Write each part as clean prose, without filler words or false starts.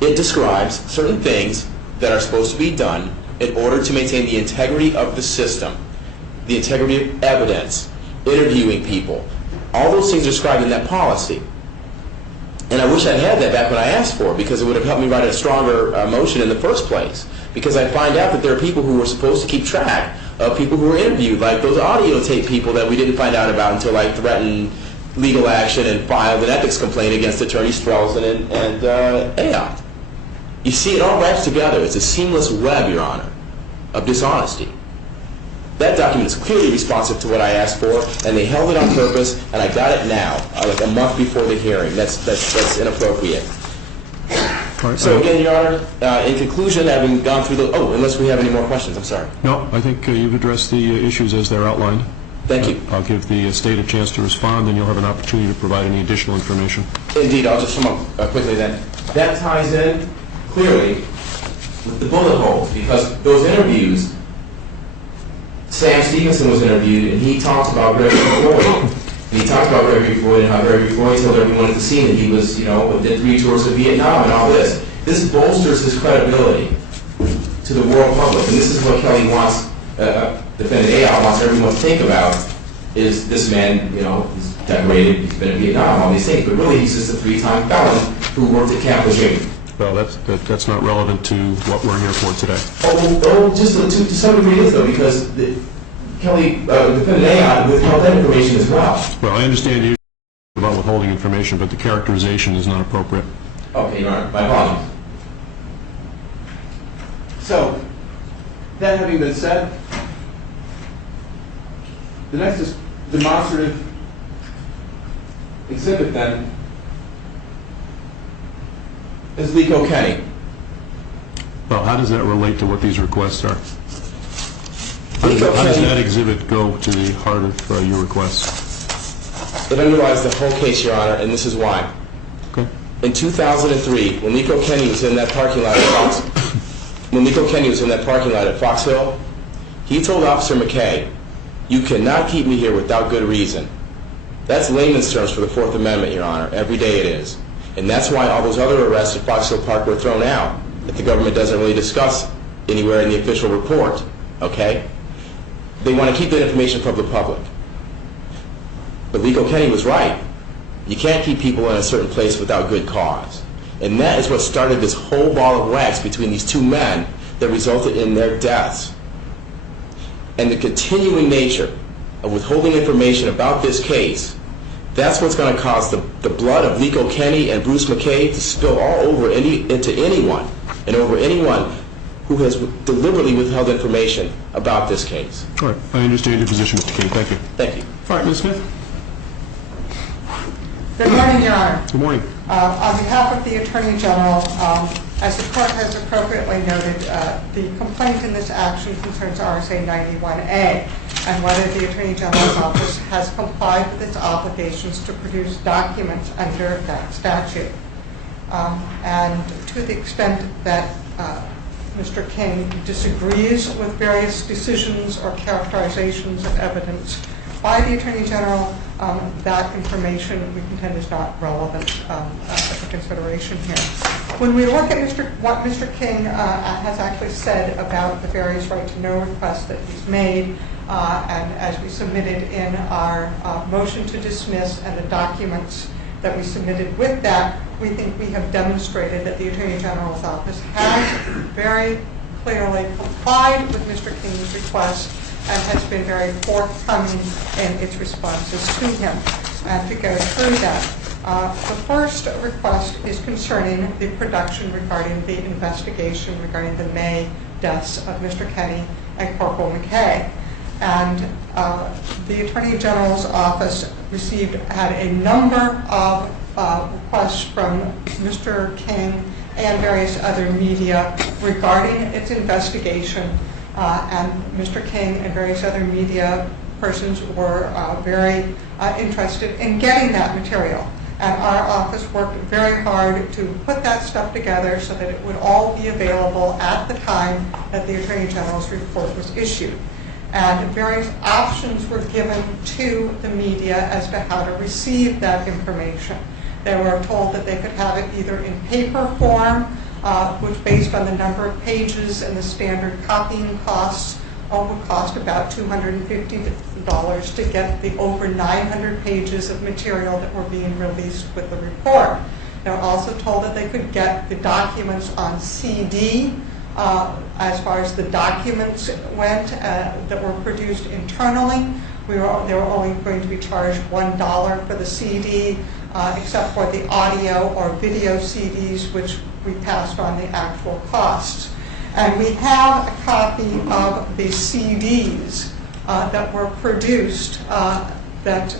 it describes certain things that are supposed to be done in order to maintain the integrity of the system, the integrity of evidence, interviewing people. All those things are described in that policy. And I wish I had that back when I asked for it, because it would have helped me write a stronger motion in the first place. Because I find out that there are people who were supposed to keep track of people who were interviewed, like those audio tape people that we didn't find out about until I threatened legal action and filed an ethics complaint against Attorney Strelzin and Ayotte. You see, it all wraps together. It's a seamless web, Your Honor, of dishonesty. That document is clearly responsive to what I asked for, and they held it on purpose, and I got it now, like a month before the hearing. That's inappropriate. So again, Your Honor, in conclusion, having gone through the... Oh, unless we have any more questions, I'm sorry. No, I think you've addressed the issues as they're outlined. Thank you. I'll give the state a chance to respond, and you'll have an opportunity to provide any additional information. Indeed, I'll just sum up quickly then. That ties in clearly with the bullet holes, because those interviews, Sam Stevenson was interviewed, and he talked about Gregory Floyd. And he talked about Gregory Floyd and how Gregory Floyd told everyone at the scene that he was, did 3 tours of Vietnam and all this. This bolsters his credibility to the world public. And this is what Kelly wants, Defendant Ayotte wants everyone to think about, is this man, he's decorated, he's been in Vietnam, all these things. But really, he's just a 3-time felon who worked at Camp Lejeune. Well, that's not relevant to what we're here for today. Just to some degree it is, though, because Kelly, Defendant Ayotte withheld that information as well. Well, I understand you about withholding information, but the characterization is not appropriate. Okay, Your Honor, my apologies. So, that having been said, the next demonstrative exhibit then is Liko Kenny. Well, how does that relate to what these requests are? How does that exhibit go to the heart of your requests? It underlies the whole case, Your Honor, and this is why. Okay. In 2003, when Liko Kenny was in that parking lot at Fox Hill, he told Officer McKay, "You cannot keep me here without good reason." That's layman's terms for the Fourth Amendment, Your Honor. Every day it is. And that's why all those other arrests at Fox Hill Park were thrown out, that the government doesn't really discuss anywhere in the official report, okay? They want to keep that information from the public. But Liko Kenny was right. You can't keep people in a certain place without good cause. And that is what started this whole ball of wax between these two men that resulted in their deaths. And the continuing nature of withholding information about this case, that's what's going to cause the blood of Liko Kenny and Bruce McKay to spill all over into anyone, and over anyone who has deliberately withheld information about this case. All right. I understand your position, Mr. King. Thank you. Thank you. All right, Ms. Smith. Good morning, Your Honor. Good morning. On behalf of the Attorney General, as the Court has appropriately noted, the complaint in this action concerns RSA 91A and whether the Attorney General's Office has complied with its obligations to produce documents under that statute. And to the extent that Mr. King disagrees with various decisions or characterizations of evidence by the Attorney General, that information we contend is not relevant for consideration here. When we look at what Mr. King has actually said about the various right-to-know requests that he's made, and as we submitted in our motion to dismiss and the documents that we submitted with that, we think we have demonstrated that the Attorney General's Office has very clearly complied with Mr. King's request and has been very forthcoming in its responses to him. And to go through that, the first request is concerning the production regarding the investigation regarding the May deaths of Mr. Kenny and Corporal McKay. And the Attorney General's Office had a number of requests from Mr. King and various other media regarding its investigation, and Mr. King and various other media persons were very interested in getting that material. And our office worked very hard to put that stuff together so that it would all be available at the time that the Attorney General's report was issued. And various options were given to the media as to how to receive that information. They were told that they could have it either in paper form which based on the number of pages and the standard copying costs, would cost about $250 to get the over 900 pages of material that were being released with the report. They were also told that they could get the documents on CD. As far as the documents went that were produced internally, they were only going to be charged $1 for the CD, except for the audio or video CDs, which we passed on the actual costs. And we have a copy of the CDs that were produced that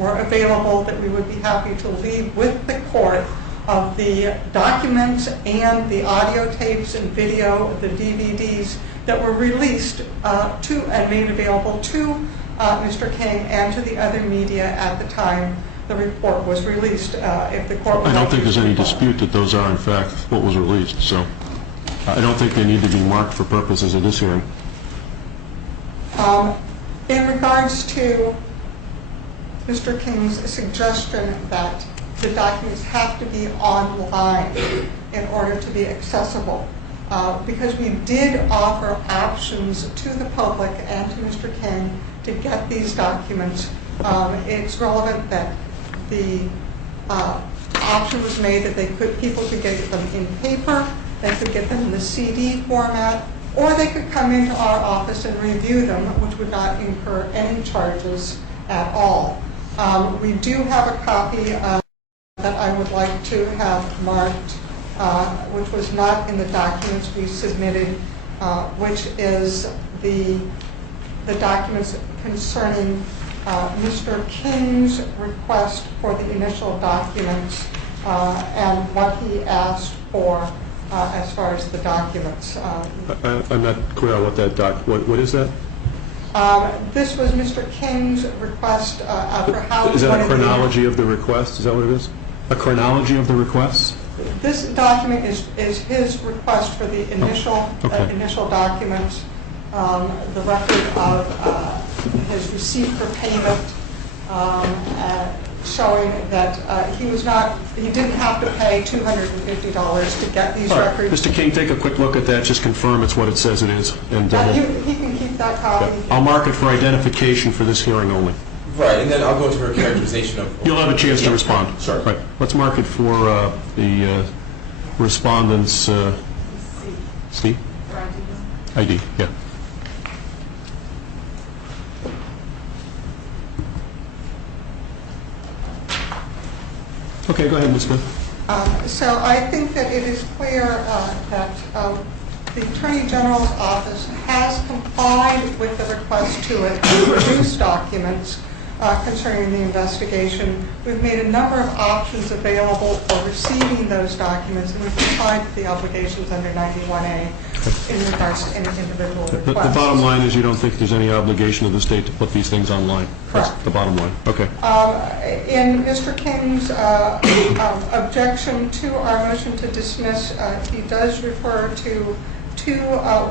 were available that we would be happy to leave with the court of the documents and the audio tapes and video, the DVDs that were released to and made available to Mr. King and to the other media at the time the report was released. If the court I don't think there's any dispute that those are in fact what was released, so I don't think they need to be marked for purposes of this hearing. In regards to Mr. King's suggestion that the documents have to be online in order to be accessible, because we did offer options to the public and to Mr. King to get these documents, it's relevant that the option was made that people could get them in paper, they could get them in the CD format, or they could come into our office and review them, which would not incur any charges at all. We do have a copy that I would like to have marked, which was not in the documents we submitted, which is the documents concerning Mr. King's request for the initial documents and what he asked for as far as the documents. I'm not clear on what what is that? This was Mr. King's request for how... Is that a chronology of the request? Is that what it is? A chronology of the requests? This document is his request for the initial documents, the record of his receipt for payment, showing that he didn't have to pay $250 to get these records. Mr. King, take a quick look at that. Just confirm it's what it says it is. And he can keep that copy. Yeah. I'll mark it for identification for this hearing only. Right, and then I'll go to her characterization of... You'll have a chance to respond. Sure. Right. Let's mark it for the respondent's C? ID, yeah. Okay, go ahead, Ms. Smith. So I think that it is clear that the Attorney General's office has complied with the request to produce documents concerning the investigation. We've made a number of options available for receiving those documents, and we've complied with the obligations under 91A in regards to any individual request. The bottom line is you don't think there's any obligation of the state to put these things online? Correct. That's the bottom line. Okay. In Mr. King's objection to our motion to dismiss, he does refer to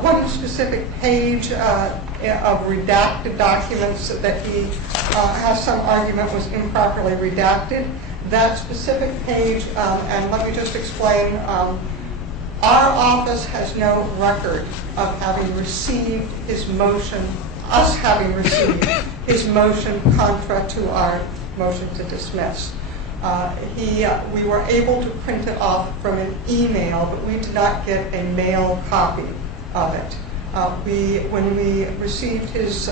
one specific page of redacted documents that he has some argument was improperly redacted. That specific page, and let me just explain, our office has no record of having received his motion, us having received his motion contra to our motion to dismiss. We were able to print it off from an email, but we did not get a mail copy of it. When we received his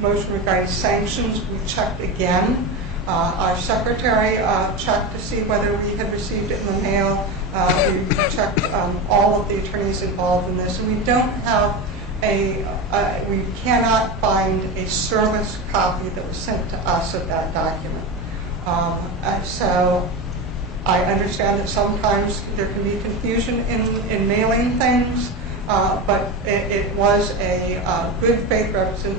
motion regarding sanctions, we checked again. Our secretary checked to see whether we had received it in the mail. We checked all of the attorneys involved in this, and we don't have we cannot find a service copy that was sent to us of that document. So I understand that sometimes there can be confusion in mailing things, but it was a good faith representation